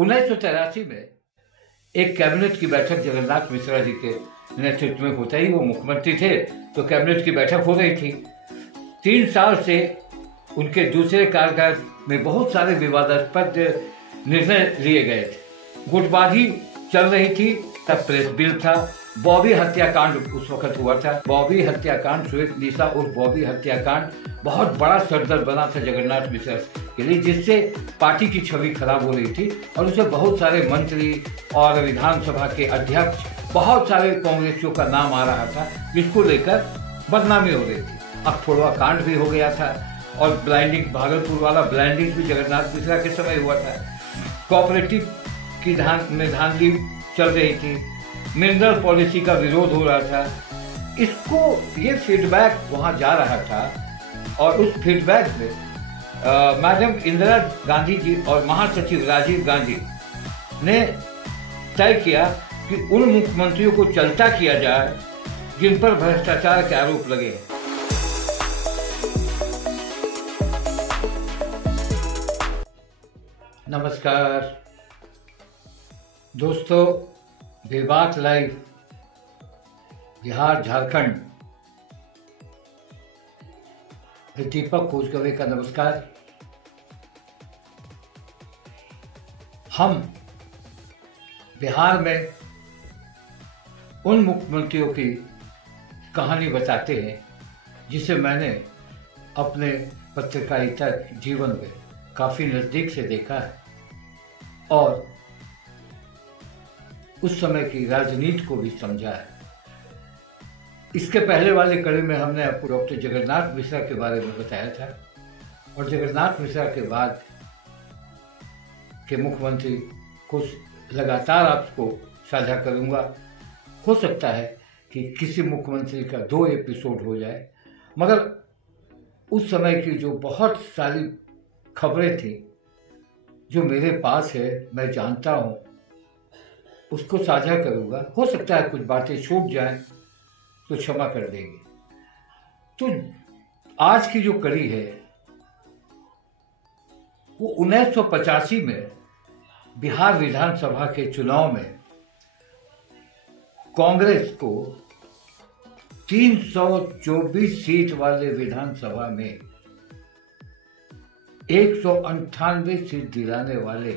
1983 में एक कैबिनेट की बैठक जगन्नाथ मिश्रा जी के नेतृत्व में होता ही, वो मुख्यमंत्री थे तो कैबिनेट की बैठक हो रही थी। 3 साल से उनके दूसरे कार्यकाल में बहुत सारे विवादास्पद निर्णय लिए गए थे। गुटबाजी चल रही थी, तब प्रेस बिल था, बॉबी हत्याकांड उस वक्त हुआ था। बॉबी हत्याकांड, श्वेत निशा और बॉबी हत्याकांड बहुत बड़ा सरदर्द बना था जगन्नाथ मिश्रा के लिए, जिससे पार्टी की छवि खराब हो रही थी और उसमें बहुत सारे मंत्री और विधानसभा के अध्यक्ष, बहुत सारे कांग्रेसियों का नाम आ रहा था, जिसको लेकर बदनामी हो रही थी। अखफोड़वा कांड भी हो गया था और ब्लाइंडिंग, भागलपुर वाला ब्लाइंडिंग भी जगन्नाथ मिश्रा के समय हुआ था। कोऑपरेटिव की धांधली चल रही थी, मिनरल पॉलिसी का विरोध हो रहा था। इसको ये फीडबैक वहाँ जा रहा था और उस फीडबैक में मैडम इंदिरा गांधी जी और महासचिव राजीव गांधी ने तय किया कि उन मुख्यमंत्रियों को चलता किया जाए जिन पर भ्रष्टाचार के आरोप लगे। नमस्कार दोस्तों, विवाद लाइव बिहार झारखंड दीपक खोजगवे का नमस्कार। हम बिहार में उन मुख्यमंत्रियों की कहानी बताते हैं जिसे मैंने अपने पत्रकारिता जीवन में काफ़ी नज़दीक से देखा है और उस समय की राजनीति को भी समझा है। इसके पहले वाले कड़ी में हमने आपको डॉक्टर जगन्नाथ मिश्रा के बारे में बताया था और जगन्नाथ मिश्रा के बाद के मुख्यमंत्री को लगातार आपको साझा करूंगा। हो सकता है कि किसी मुख्यमंत्री का 2 एपिसोड हो जाए, मगर उस समय की जो बहुत सारी खबरें थी जो मेरे पास है, मैं जानता हूँ, उसको साझा करूंगा। हो सकता है कुछ बातें छूट जाएं तो क्षमा कर देंगे। तो आज की जो कड़ी है वो 1985 में बिहार विधानसभा के चुनाव में कांग्रेस को 324 सीट वाले विधानसभा में 198 सीट दिलाने वाले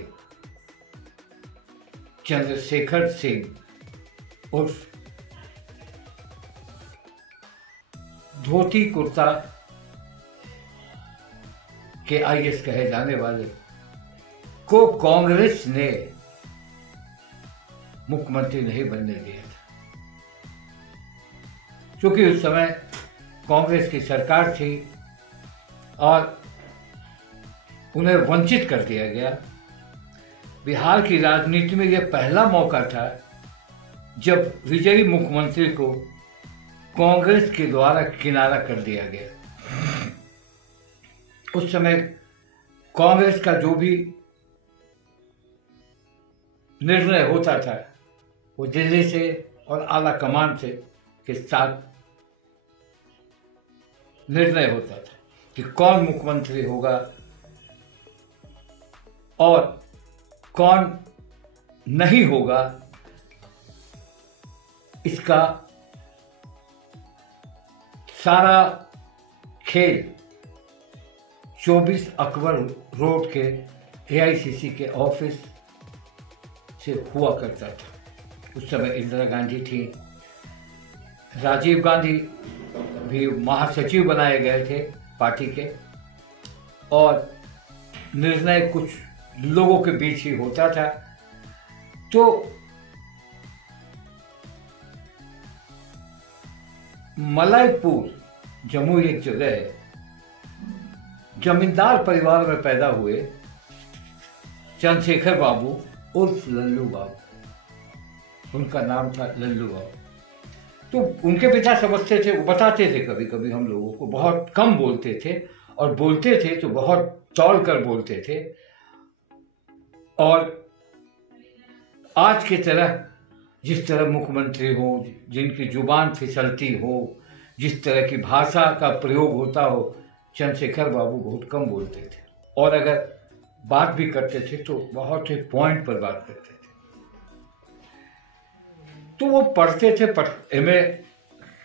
चंद्रशेखर सिंह उर्फ धोती कुर्ता के आईएएस कहे जाने वाले को कांग्रेस ने मुख्यमंत्री नहीं बनने दिया था, क्योंकि उस समय कांग्रेस की सरकार थी और उन्हें वंचित कर दिया गया। बिहार की राजनीति में यह पहला मौका था जब विजयी मुख्यमंत्री को कांग्रेस के द्वारा किनारा कर दिया गया। उस समय कांग्रेस का जो भी निर्णय होता था वो दिल्ली से और आला कमान से के साथ निर्णय होता था कि कौन मुख्यमंत्री होगा और कौन नहीं होगा। इसका सारा खेल 24 अकबर रोड के एआईसीसी के ऑफिस से हुआ करता था। उस समय इंदिरा गांधी थी, राजीव गांधी भी महासचिव बनाए गए थे पार्टी के और निर्णय कुछ लोगों के बीच ही होता था। तो मलयपुर जमुई एक जगह है, जमींदार परिवार में पैदा हुए चंद्रशेखर बाबू उर्फ लल्लू बाबू, उनका नाम था लल्लू बाबू। तो उनके पिता समझते थे, वो बताते थे कभी कभी हम लोगों को, बहुत कम बोलते थे और बोलते थे तो बहुत तौल कर बोलते थे और आज की तरह जिस तरह मुख्यमंत्री हो, जिनकी जुबान फिसलती हो, जिस तरह की भाषा का प्रयोग होता हो, चंद्रशेखर बाबू बहुत कम बोलते थे। और अगर बात भी करते थे तो बहुत ही पॉइंट पर बात करते थे। तो वो पढ़ते थे, एमए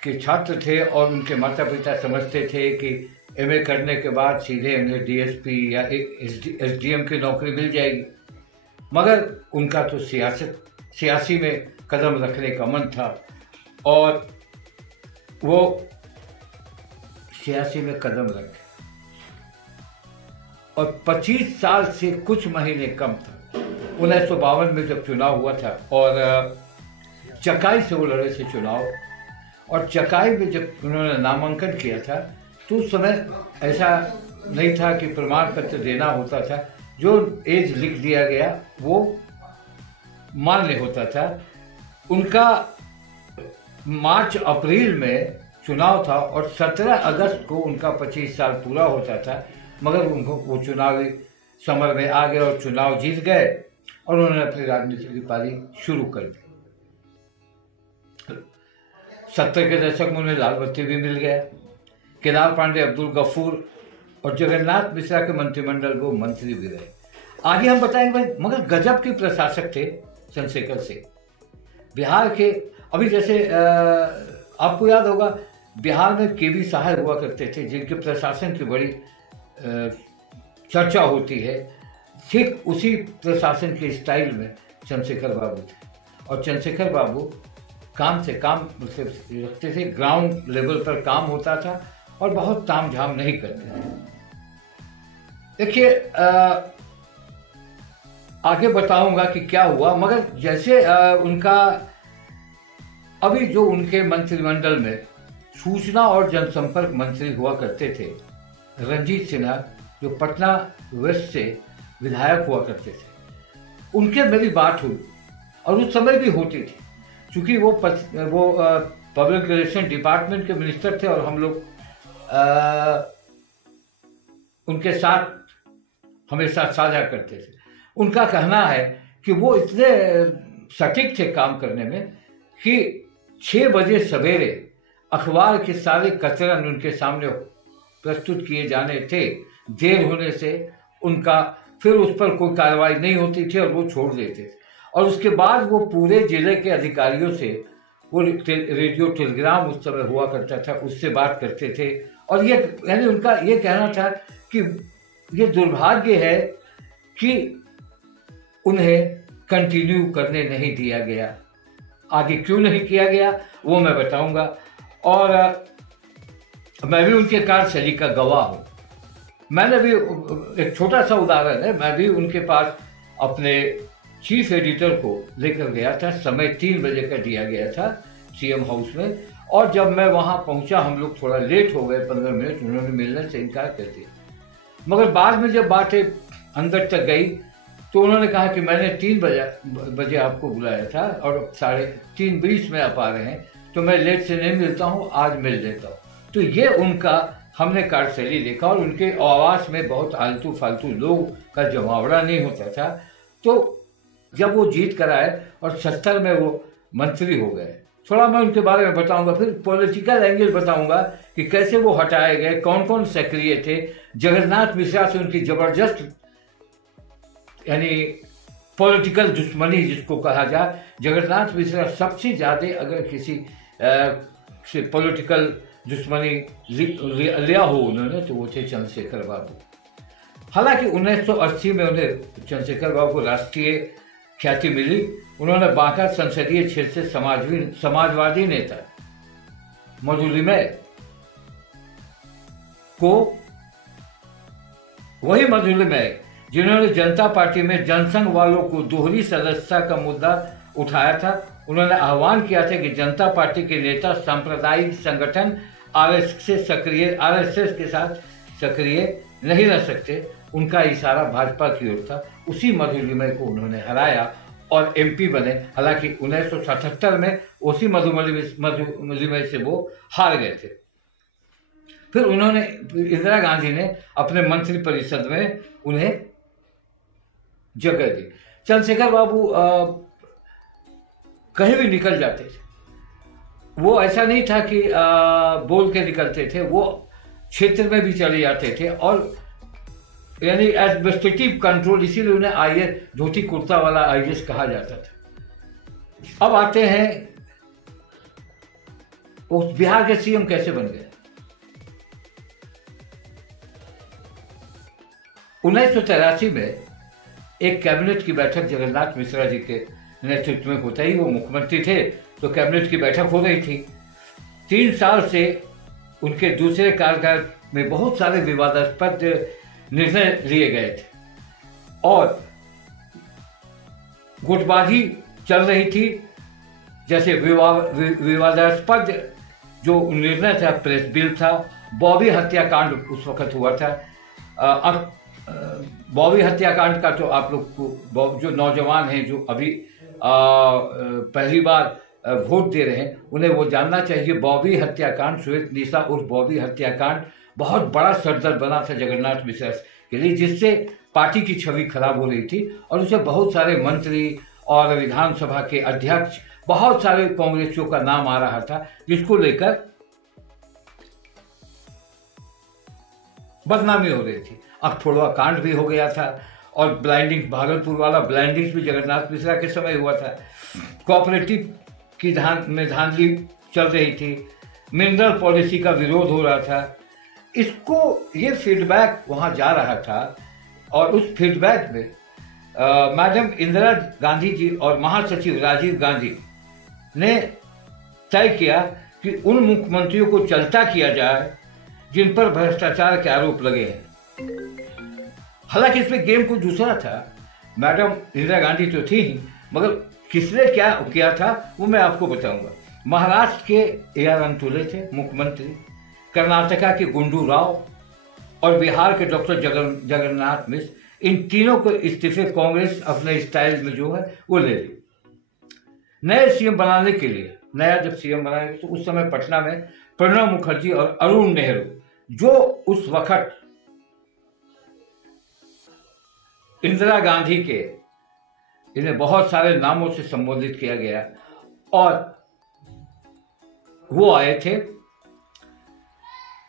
के छात्र थे और उनके माता पिता समझते थे कि एमए करने के बाद सीधे उन्हें डीएसपी या एसडीएम की नौकरी मिल जाएगी, मगर उनका तो सियासी में कदम रखने का मन था और वो सियासी में कदम रखे और 25 साल से कुछ महीने कम था। 1952 में जब चुनाव हुआ था और चकाई से वो लड़े थे चुनाव, और चकाई में जब उन्होंने नामांकन किया था तो उस समय ऐसा नहीं था कि प्रमाण पत्र देना होता था, जो एज लिख दिया गया वो मान्य होता था। उनका मार्च अप्रैल में चुनाव था और 17 अगस्त को उनका 25 साल पूरा होता था, मगर उनको वो चुनावी समर में आ गए और चुनाव जीत गए और उन्होंने अपनी राजनीति की पारी शुरू कर दी। 70 के दशक में उन्हें लाल बत्ती भी मिल गया। केदार पांडे, अब्दुल गफूर और जगन्नाथ मिश्रा के मंत्रिमंडल को मंत्री भी रहे। आगे हम बताएंगे भाई, मगर गजब के प्रशासक थे चंद्रशेखर से। बिहार के अभी जैसे आपको याद होगा बिहार में केबी साहब हुआ करते थे जिनके प्रशासन की बड़ी चर्चा होती है। ठीक उसी प्रशासन के स्टाइल में चंद्रशेखर बाबू थे और चंद्रशेखर बाबू काम से काम रखते थे, ग्राउंड लेवल पर काम होता था और बहुत ताम झाम नहीं करते थे। देखिए आगे बताऊंगा कि क्या हुआ, मगर जैसे उनका अभी जो उनके मंत्रिमंडल में सूचना और जनसंपर्क मंत्री हुआ करते थे रंजीत सिन्हा, जो पटना वेस्ट से विधायक हुआ करते थे, उनके मेरी बात हुई और उस समय भी होती थी, क्योंकि वो पब्लिक रिलेशन डिपार्टमेंट के मिनिस्टर थे और हम लोग उनके साथ हमेशा साझा करते थे। उनका कहना है कि वो इतने सटीक थे काम करने में कि 6 बजे सवेरे अखबार के सारे कतरन उनके सामने प्रस्तुत किए जाने थे। देर होने से उनका फिर उस पर कोई कार्रवाई नहीं होती थी और वो छोड़ देते थे और उसके बाद वो पूरे जिले के अधिकारियों से, वो रेडियो टेलीग्राम उस समय हुआ करता था, उससे बात करते थे। और ये यानी उनका ये कहना था कि ये दुर्भाग्य है कि उन्हें कंटिन्यू करने नहीं दिया गया। आगे क्यों नहीं किया गया वो मैं बताऊंगा। और मैं भी उनके कार्यशैली का गवाह हूँ। मैंने भी एक छोटा सा उदाहरण है, मैं भी उनके पास अपने चीफ एडिटर को लेकर गया था। समय 3 बजे का दिया गया था सीएम हाउस में, और जब मैं वहाँ पहुँचा हम लोग थोड़ा लेट हो गए, 15 मिनट, उन्होंने मिलने से इनकार कर दिया। मगर बाद में जब बातें अंदर तक गई तो उन्होंने कहा कि मैंने 3 बजे आपको बुलाया था और 3:20 में आप आ रहे हैं, तो मैं लेट से नहीं मिलता हूँ, आज मिल लेता हूँ। तो ये उनका हमने कार्यशैली देखा और उनके आवास में बहुत आलतू फालतू लोग का जमावड़ा नहीं होता था। तो जब वो जीत कर आए और 70 में वो मंत्री हो गए, थोड़ा मैं उनके बारे में बताऊंगा, फिर पॉलिटिकल एंगल बताऊंगा कि कैसे वो हटाए गए, कौन कौन सक्रिय थे। जगन्नाथ मिश्रा से उनकी जबरदस्त यानी पॉलिटिकल दुश्मनी जिसको कहा जाए, जगन्नाथ मिश्रा सबसे ज़्यादा अगर किसी से पॉलिटिकल दुश्मनी लिया हो उन्होंने तो वो थे चंद्रशेखर बाबू। हालांकि 1980 में उन्हें चंद्रशेखर बाबू को राष्ट्रीय ख्याति मिली। उन्होंने बांका संसदीय क्षेत्र से समाजवादी नेता मधुलिमय को, वही मधुलिमय जिन्होंने जनता पार्टी में जनसंघ वालों को दोहरी सदस्यता का मुद्दा उठाया था, उन्होंने आह्वान किया था कि जनता पार्टी के नेता सांप्रदायिक संगठन आरएसएस के साथ सक्रिय नहीं रह सकते। उनका इशारा भाजपा की ओर था। उसी मधुलिमय को उन्होंने हराया और एमपी बने। हालांकि 1977 में उसी मधुलिमय से वो हार गए थे। फिर उन्होंने, इंदिरा गांधी ने अपने मंत्रिपरिषद में उन्हें जगह दी। चंद्रशेखर बाबू कहीं भी निकल जाते थे। वो ऐसा नहीं था कि बोल के निकलते थे, वो क्षेत्र में भी चले जाते थे और यानी एडमिनिस्ट्रेटिव कंट्रोल, इसीलिए उन्हें आईएएस, धोती कुर्ता वाला आईएएस कहा जाता था। अब आते हैं उस बिहार के सीएम कैसे बन गए। 1983 में एक कैबिनेट की बैठक जगन्नाथ मिश्रा जी के नेतृत्व में होता ही, वो मुख्यमंत्री थे तो कैबिनेट की बैठक हो रही थी। 3 साल से उनके दूसरे कार्यकाल में बहुत सारे विवादास्पद निर्णय लिए गए थे और गुटबाजी चल रही थी। जैसे विवादास्पद जो निर्णय था, प्रेस बिल था, बॉबी हत्याकांड उस वक्त हुआ था। बॉबी हत्याकांड का तो आप लोग को, जो नौजवान हैं जो अभी पहली बार वोट दे रहे हैं, उन्हें वो जानना चाहिए। बॉबी हत्याकांड, श्वेत निशा उर्फ बॉबी हत्याकांड बहुत बड़ा सरदर्द बना था जगन्नाथ मिश्रा के लिए, जिससे पार्टी की छवि खराब हो रही थी और उसे बहुत सारे मंत्री और विधानसभा के अध्यक्ष, बहुत सारे कांग्रेसियों का नाम आ रहा था, जिसको लेकर बदनामी हो रही थी। अखफोड़वा कांड भी हो गया था और ब्लाइंडिंग, भागलपुर वाला ब्लाइंडिंग भी जगन्नाथ मिश्रा के समय हुआ था। कोऑपरेटिव की धांधली चल रही थी, मिनरल पॉलिसी का विरोध हो रहा था। इसको ये फीडबैक वहाँ जा रहा था और उस फीडबैक में मैडम इंदिरा गांधी जी और महासचिव राजीव गांधी ने तय किया कि उन मुख्यमंत्रियों को चलता किया जाए जिन पर भ्रष्टाचार के आरोप लगे हैं। हालांकि इसमें गेम कुछ दूसरा था। मैडम इंदिरा गांधी तो थी ही, मगर किसने क्या किया था वो मैं आपको बताऊंगा। महाराष्ट्र के AR अंतुले थे मुख्यमंत्री, कर्नाटका के गुंडू राव और बिहार के डॉक्टर जगन्नाथ मिश्र, इन तीनों को इस्तीफे कांग्रेस अपने स्टाइल में जो है वो ले ली। नए सीएम बनाने के लिए, नया जब सीएम बनाएंगे तो उस समय पटना में प्रणब मुखर्जी और अरुण नेहरू, जो उस वक्त इंदिरा गांधी के, इन्हें बहुत सारे नामों से संबोधित किया गया, और वो आए थे।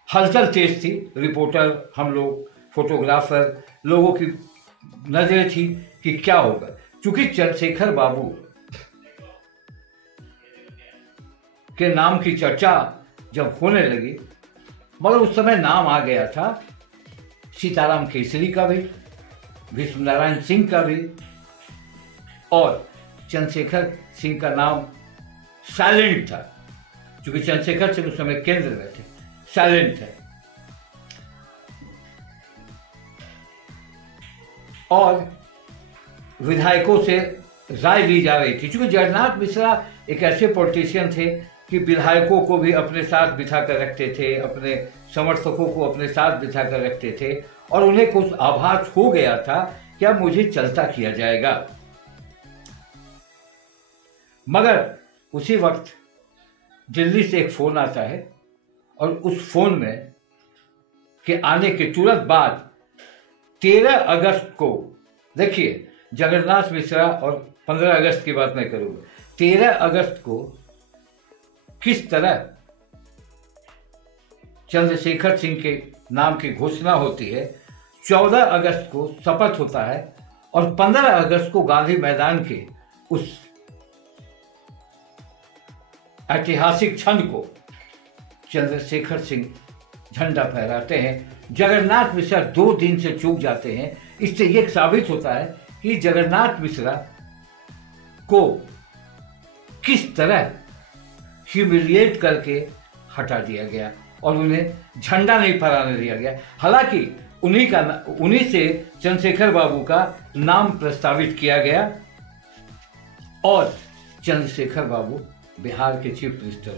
हलचल तेज थी, रिपोर्टर, हम लोग, फोटोग्राफर, लोगों की नजरें थी कि क्या होगा। चूंकि चंद्रशेखर बाबू के नाम की चर्चा जब होने लगी, मगर उस समय नाम आ गया था सीताराम केसरी का भी, विष्णु नारायण सिंह का भी, और चंद्रशेखर सिंह का नाम साइलेंट था, क्योंकि चंद्रशेखर सिंह उस समय केंद्र में थे, साइलेंट है। और विधायकों से राय ली जा रही थी, क्योंकि जगन्नाथ मिश्रा एक ऐसे पॉलिटिशियन थे कि विधायकों को भी अपने साथ बिठा कर रखते थे, अपने समर्थकों को अपने साथ बिठा कर रखते थे, और उन्हें कुछ आभास हो गया था कि अब मुझे चलता किया जाएगा। मगर उसी वक्त दिल्ली से एक फोन आता है, और उस फोन में के आने के तुरंत बाद 13 अगस्त को, देखिए जगन्नाथ मिश्रा, और 15 अगस्त की बात मैं करूंगा, 13 अगस्त को किस तरह चंद्रशेखर सिंह के नाम की घोषणा होती है, 14 अगस्त को शपथ होता है, और 15 अगस्त को गांधी मैदान के उस ऐतिहासिक क्षण को चंद्रशेखर सिंह झंडा फहराते हैं। जगन्नाथ मिश्रा 2 दिन से चूक जाते हैं। इससे यह साबित होता है कि जगन्नाथ मिश्रा को किस तरह ह्यूमिलिएट करके हटा दिया गया और उन्हें झंडा नहीं फहराने दिया गया। हालांकि उन्हीं से चंद्रशेखर बाबू का नाम प्रस्तावित किया गया और चंद्रशेखर बाबू बिहार के चीफ मिनिस्टर